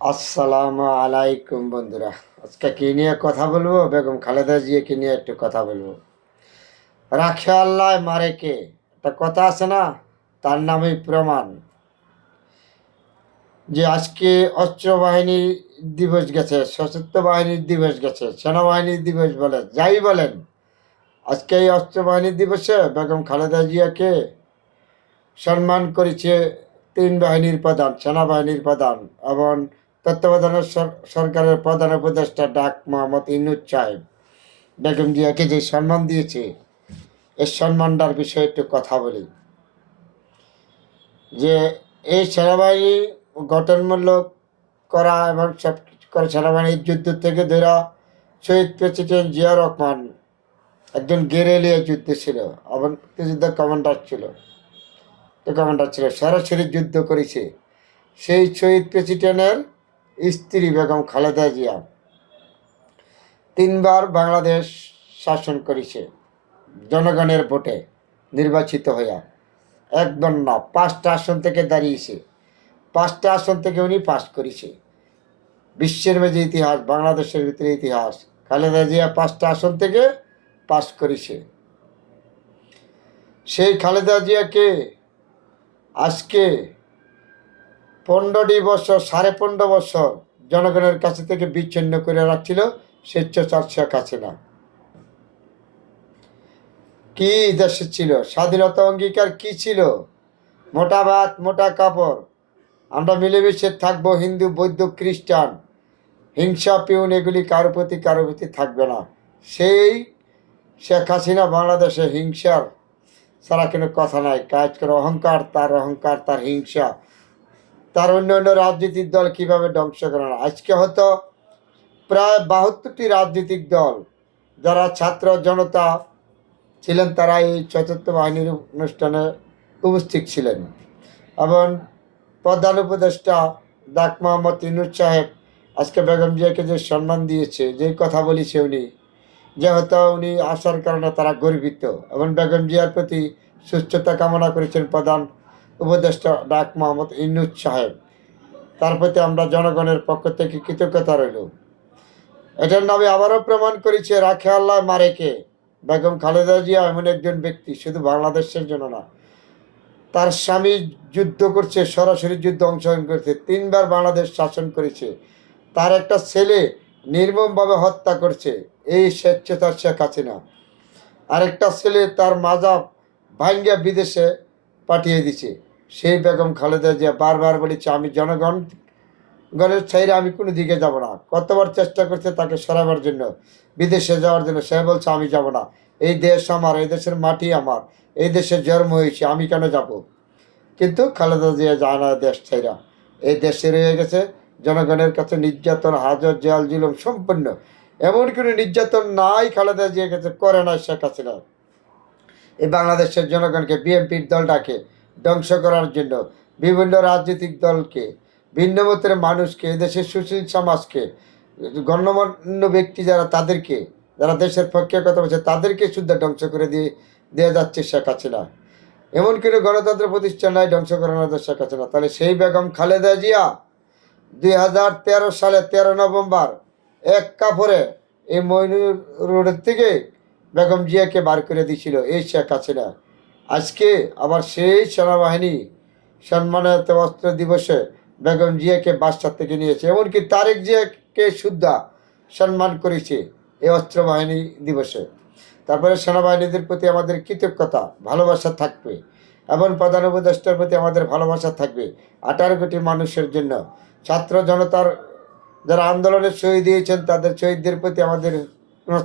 আসসালামু আলাইকুম বন্ধুরা। আজকে কি নিয়ে কথা বলবো? বেগম খালেদা জিয়াকে নিয়ে একটু কথা বলবো। রাখে আল্লাহ মারে কে, একটা কথা আছে না, তার নামই প্রমাণ। যে আজকে অস্ত্র বাহিনী দিবস গেছে, সশস্ত্র বাহিনীর দিবস গেছে, সেনাবাহিনীর দিবস বলেন, যাই বলেন, আজকে এই অস্ত্র বাহিনীর দিবসে বেগম খালেদা জিয়াকে সম্মান করেছে তিন বাহিনীর প্রধান, সেনাবাহিনীর প্রধান এবং তত্ত্বাবধানের সরকারের প্রধান উপদেষ্টা ডাক মোহাম্মদ ইউনূস সাহেব বেগম জিয়াকে যে সম্মান দিয়েছে, এই সম্মানটার বিষয়ে একটু কথা বলি। যে এই সেনাবাহিনী গঠনমূলক করা এবং সব কিছু করে সেনাবাহিনীর যুদ্ধ থেকে ধরা শহীদ প্রেসিডেন্ট জিয়া রহমান একজন গেরেলিয়া যুদ্ধ ছিল এবং মুক্তিযুদ্ধ কমান্ডার ছিল, সরাসরি যুদ্ধ করেছে। সেই শহীদ প্রেসিডেন্টের স্ত্রী বেগম খালেদা জিয়া তিনবার বাংলাদেশ শাসন করেছে জনগণের ভোটে নির্বাচিত হইয়া। একদম না, 5টা আসন থেকে দাঁড়িয়েছে, 5টা আসন থেকে উনি পাস করেছে। বিশ্বের মাঝে ইতিহাস, বাংলাদেশের ভিতরে ইতিহাস, খালেদা জিয়া 5টা আসন থেকে পাস করেছে। সেই খালেদা জিয়াকে আজকে 15 বছর, 15.5 বছর জনগণের কাছে থেকে বিচ্ছিন্ন করে রাখছিল স্বেচ্ছাচার শেখ হাসিনা। কি দেশে ছিল স্বাধীনতা, অঙ্গীকার কি ছিল? মোটা ভাত মোটা কাপড়, আমরা মিলেমিশে থাকবো, হিন্দু বৌদ্ধ খ্রিস্টান, হিংসা পিউন এগুলি কারো প্রতি থাকবে না। সেই শেখ হাসিনা বাংলাদেশে হিংসার ছাড়া কোনো কথা নাই, কাজ করে অহংকার তার হিংসা, তার অন্য অন্য রাজনৈতিক দল কিভাবে ধ্বংস করে না। আজকে হয়তো প্রায় 72টি রাজনৈতিক দল যারা ছাত্র জনতা ছিলেন তারা এই চতুর্থ বাহিনীর অনুষ্ঠানে উপস্থিত ছিলেন এবং প্রধান উপদেষ্টা ডাক মোহাম্মদ ইউনূস সাহেব আজকে বেগম জিয়াকে যে সম্মান দিয়েছে, যেই কথা বলেছে উনি, যেহেতু উনি আসার কারণে তারা গর্বিত এবং বেগম জিয়ার প্রতি সুস্থতা কামনা করেছেন প্রধান উপদেষ্টা ডাক মোহাম্মদ ইউনূস সাহেব। তার প্রতি আমরা জনগণের পক্ষ থেকে কৃতজ্ঞতা রইল। এটার নামে আবারও প্রমাণ করেছে রাখে আল্লাহ মারে কে। বেগম খালেদা জিয়া এমন একজন ব্যক্তি, শুধু বাংলাদেশের জন্য না, তার স্বামী যুদ্ধ করছে, সরাসরি যুদ্ধ অংশগ্রহণ করেছে, 3বার বাংলাদেশ শাসন করেছে, তার একটা ছেলে নির্মমভাবে হত্যা করছে এই স্বেচ্ছাচার শেখ হাসিনা, আরেকটা ছেলে তার মাজা ভাঙ্গিয়া বিদেশে পাঠিয়ে দিছে সেই বেগম খালেদা জিয়া। বারবার বলেছে আমি জনগণের ছাইরে আমি কোনো দিকে যাব না। কতবার চেষ্টা করছে তাকে সরাবার জন্য, বিদেশে যাওয়ার জন্য, সে বলছে আমি যাব না, এই দেশ আমার, এই দেশের মাটি আমার, এই দেশে জন্ম হয়েছে, আমি কেন যাব? কিন্তু খালেদা জিয়া যায় না দেশ ছাইরা, এই দেশে রয়ে গেছে। জনগণের কাছে নির্যাতন, হাজার জেল জুলুম সম্পন্ন, এমন কোনো নির্যাতন নাই খালেদা জিয়া কাছে করে না শেখ হাসিনা। এই বাংলাদেশের জনগণকে, বিএনপির দলটাকে ধ্বংস করার জন্য, বিভিন্ন রাজনৈতিক দলকে, ভিন্ন মতের মানুষকে, দেশের সুশীল সমাজকে, গণ্যমান্য ব্যক্তি যারা, তাদেরকে, যারা দেশের পক্ষে কথা বলছে তাদেরকে শুদ্ধ ধ্বংস করে দিয়ে যাচ্ছে শেখ হাসিনা। এমন কোনো গণতন্ত্র প্রতিষ্ঠান নাই ধ্বংস করানো শেখ হাসিনা। তাহলে সেই বেগম খালেদা জিয়া 2013 সালে 13 নভেম্বর এক কাপড়ে এই মইনুর রোডের থেকে বেগম জিয়াকে বার করে দিয়েছিল এই শেখ হাসিনা। আজকে আবার সেই সেনাবাহিনী সম্মানিত অস্ত্র দিবসে বেগম জিয়াকে বাসার থেকে নিয়েছে, এমনকি তারেক জিয়াকে সুদ্ধা সম্মান করেছে এই অস্ত্র বাহিনী দিবসে। তারপরে সেনাবাহিনীদের প্রতি আমাদের কৃতজ্ঞতা, ভালোবাসা থাকবে এবং প্রধান উপদেষ্টার প্রতি আমাদের ভালোবাসা থাকবে। 18 কোটি মানুষের জন্য, ছাত্র জনতার যারা আন্দোলনে শহীদ দিয়েছেন তাদের শহীদদের প্রতি আমাদের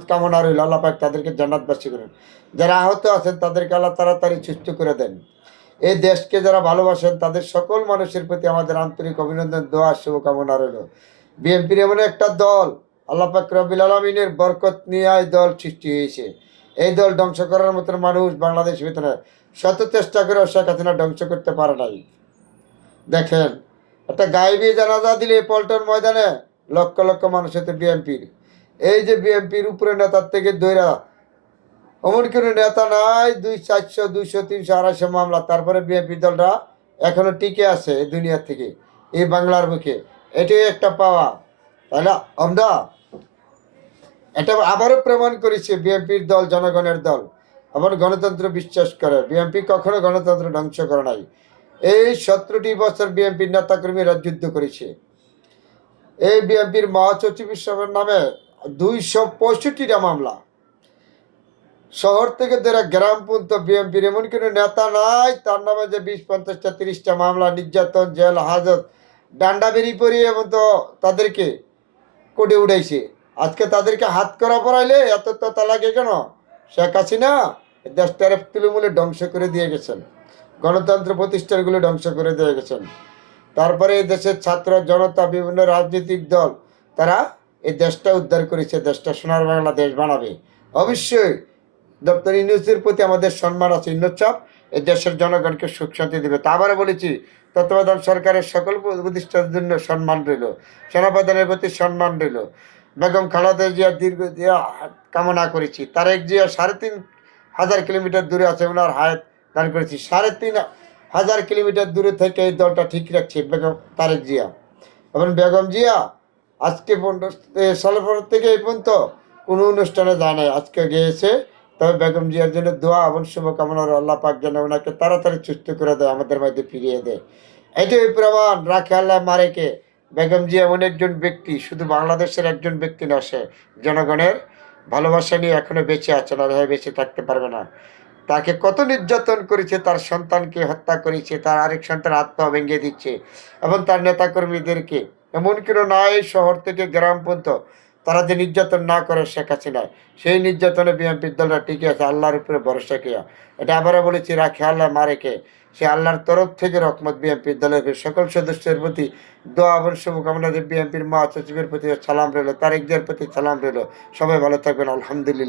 কামনা রইল, আল্লাহ পাক তাদেরকে জান্নাতবাসী করেন। যারা আহত আছেন তাদেরকে আল্লাহ তাড়াতাড়ি সুস্থ করে দেন। এই দেশকে যারা ভালোবাসেন তাদের সকল মানুষের প্রতি আমাদের আন্তরিক অভিনন্দন, দোয়া, শুভকামনা রইল। বিএনপির এমন একটা দল, আল্লাহ পাক রব্বুল আলামিনের বরকত নিয়ে এই দল সৃষ্টি হয়েছে। এই দল ধ্বংস করার মতন মানুষ বাংলাদেশের ভিতরে শত চেষ্টা করে শেখ হাসিনা ধ্বংস করতে পারে নাই। দেখেন, একটা গায়েবী জানাজা দিলে পল্টন ময়দানে লক্ষ লক্ষ মানুষ হতে বিএনপির। এই যে বিএনপির উপরে নেতার থেকে দৈরা, এমন কোনো নেতা নাই 400, 200, 300, 250 মামলা, তারপরে বিএনপি দলটা এখনো টিকে আছে এই দুনিয়ার থেকে, এই বাংলার বুকে। এটাই একটা পাওয়া, তাই না? আমরা এটা আবারও প্রমাণ করেছি বিএনপির দল জনগণের দল, আবার গণতন্ত্র বিশ্বাস করে। বিএনপি কখনো গণতন্ত্র ধ্বংস করে নাই। এই 17টি বছর বিএনপির নেতাকর্মীরা যুদ্ধ করেছে। এই বিএনপির মহাসচিব সাহেবের নামে 265টা মামলা, শহর থেকে ধরে গ্রাম পর্যন্ত বিএনপির এমন কোনো নেতা নাই তার নামে যে 20, 50টা 30টা মামলা, নির্যাতন, জেল হাজত, ডান্ডা বেরি পরিয়ে এমন তো তাদেরকে কোটে উঠাইছে। আজকে তাদেরকে হাত করা পড়াইলে এত তো লাগে কেন? শেখ হাসিনা দেশটারে তৃণমূলে ধ্বংস করে দিয়ে গেছেন, গণতন্ত্র প্রতিষ্ঠানগুলো ধ্বংস করে দিয়ে গেছেন। তারপরে এই দেশের ছাত্র জনতা, বিভিন্ন রাজনৈতিক দল, তারা এই দেশটা উদ্ধার করেছে, দেশটা সোনার বাংলা দেশ বানাবে। অবশ্যই ডক্টর ইউনূসের প্রতি আমাদের সম্মান আছে। ইউনূস সাহেব এই দেশের জনগণকে সুখ শান্তি দেবে। তা আবারও বলেছি, তত্ত্বাবধান সরকারের সকল প্রতিষ্ঠানের জন্য সম্মান রইল, সেনাপ্রধানের প্রতি সম্মান রইল। বেগম খালেদা জিয়ার দীর্ঘ কামনা করেছি। তারেক জিয়া 3,500 কিলোমিটার দূরে আছে, ওনার হায়াত দান করেছি। 3,500 কিলোমিটার দূরে থেকে এই দলটা ঠিক রাখছে বেগম তারেক জিয়া এবং বেগম জিয়া। আজকে সালের পর থেকে এই পর্যন্ত কোনো অনুষ্ঠানে যায় নাই, আজকে গিয়েছে। তবে বেগম জিয়ার জন্য দোয়া এবং শুভকামনা, আল্লাহ পাক যেন ওনাকে তাড়াতাড়ি সুস্থ করে দেয়, আমাদের মধ্যে ফিরিয়ে দেয়। এটাই প্রমাণ, রাখে আল্লাহ মারেকে। বেগম জিয়া এমন একজন ব্যক্তি, শুধু বাংলাদেশের একজন ব্যক্তি না, সে জনগণের ভালোবাসা নিয়ে এখনো বেঁচে আছেন, আর হ্যাঁ বেঁচে থাকতে পারবে না। তাকে কত নির্যাতন করেছে, তার সন্তানকে হত্যা করেছে, তার আরেক সন্তান আত্মা ভেঙে দিচ্ছে, এবং তার নেতাকর্মীদেরকে এমন কেন নাই, শহর থেকে গ্রাম পর্যন্ত তারা যে নির্যাতন না করে শেখ হাসিনা, সেই নির্যাতনে বিএনপির দলটা টিকে আছে আল্লাহর উপরে ভরসা কিয়া। এটা আবারও বলেছি, রাখে আল্লাহ মারেকে। সে আল্লাহর তরফ থেকে রহমত বিএনপির দলের সকল সদস্যের প্রতি দোয়া এবং শুভকামনা। বিএনপির মহাসচিবের প্রতি সালাম রইল, তারেক জিয়ার প্রতি সালাম রইল। সবাই ভালো থাকবেন, আলহামদুলিল্লাহ।